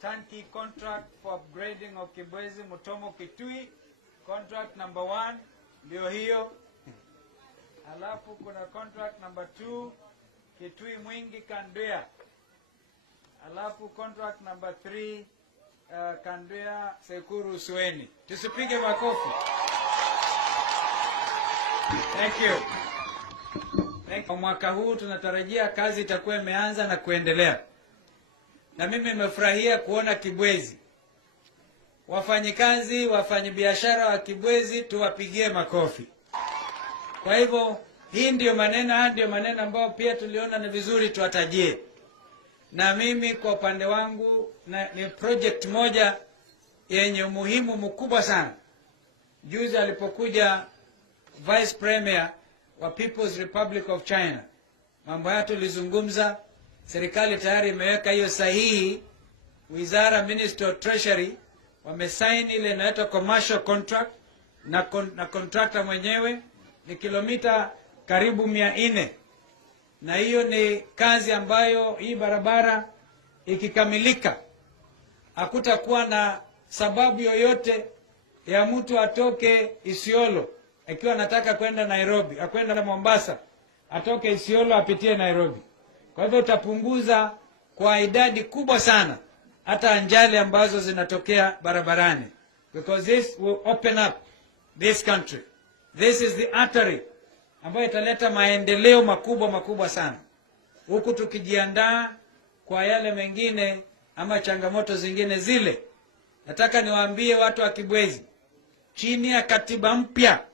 Turnkey contract for upgrading of Kibwezi Mutomo Kitui, contract number 1 ndio hiyo. Alafu kuna contract number 2 Kitui Mwingi Kandwea. Alafu contract number 3 Kandwea Sekuru Sueni. Tusipige makofi. Thank you. Mwaka huu tunatarajia kazi itakuwa imeanza na kuendelea. Na mimi nimefurahia kuona Kibwezi. Wafanyikazi, wafanyabiashara wa Kibwezi tuwapigie makofi. Kwa hivyo hii ndio maneno ambayo pia tuliona ni vizuri tuwatajie. Na mimi kwa upande wangu ni project moja yenye umuhimu mkubwa sana. Juzi alipokuja Vice Premier wa People's Republic of China, mambo haya tulizungumza, serikali tayari imeweka hiyo sahihi, wizara Ministry of Treasury wamesign ile inaitwa commercial contract na contractor mwenyewe ni kilomita karibu 400. Na hiyo ni kazi ambayo hii barabara ikikamilika hakutakuwa na sababu yoyote ya mtu atoke Isiolo ikiwa anataka kwenda Nairobi, akwenda Mombasa, atoke Isiolo apitie Nairobi. Kwa hivyo utapunguza kwa idadi kubwa sana hata ajali ambazo zinatokea barabarani, because this will open up this country. This is the artery ambayo italeta maendeleo makubwa sana, huku tukijiandaa kwa yale mengine ama changamoto zingine zile. Nataka niwaambie watu wa Kibwezi, chini ya katiba mpya